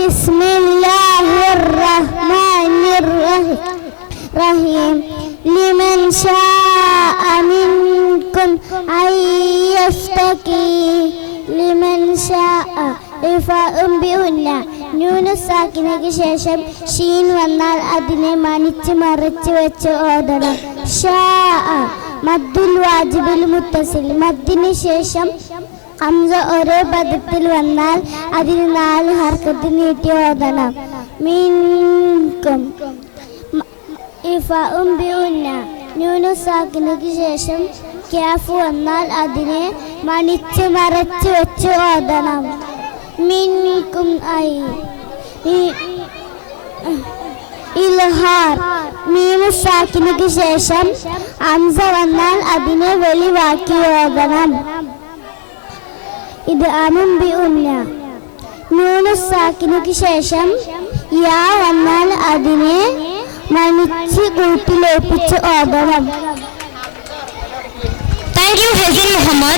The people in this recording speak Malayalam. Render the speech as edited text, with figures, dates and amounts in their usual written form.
ബിസ്മില്ലാഹിർ റഹ്മാനിർ റഹീം ലിമൻ ശാഅ മിൻകും അയ്യസ്തഖി ലിമൻ ശാഅ ന്യൂനസാക്കിനയ്ക്ക് ശേഷം ഷീൻ വന്നാൽ അതിനെ മണിച്ച് മറിച്ച് വെച്ച് ഓതണം. മദ്ദുൽ വാജിബുൽ മുത്തസിൽ മദ്ദിന് ശേഷം ഹംസ ഒരേ പദത്തിൽ വന്നാൽ അതിന് 4 ഹർക്കത്ത് നീട്ടി ഓതണം. മിൻകും ന്യൂനസാക്കിനയ്ക്ക് ശേഷം ക്യാഫ് വന്നാൽ അതിനെ മണിച്ച് മറച്ച് വെച്ച് ഓതണം. മിൻകും ഇൽഹാർ മീം സാക്കിനയ്ക്ക് ശേഷം ഹംസ വന്നാൽ അതിനെ വെളിവാക്കി ഓതണം. ഇത് നൂനു സാക്കിനയ്ക്ക് ശേഷം യാ വന്നാൽ അതിനെ മണിച്ച് കൂട്ടിലേപ്പിച്ച് ഓതണം. Thank you Hasan Muhammad.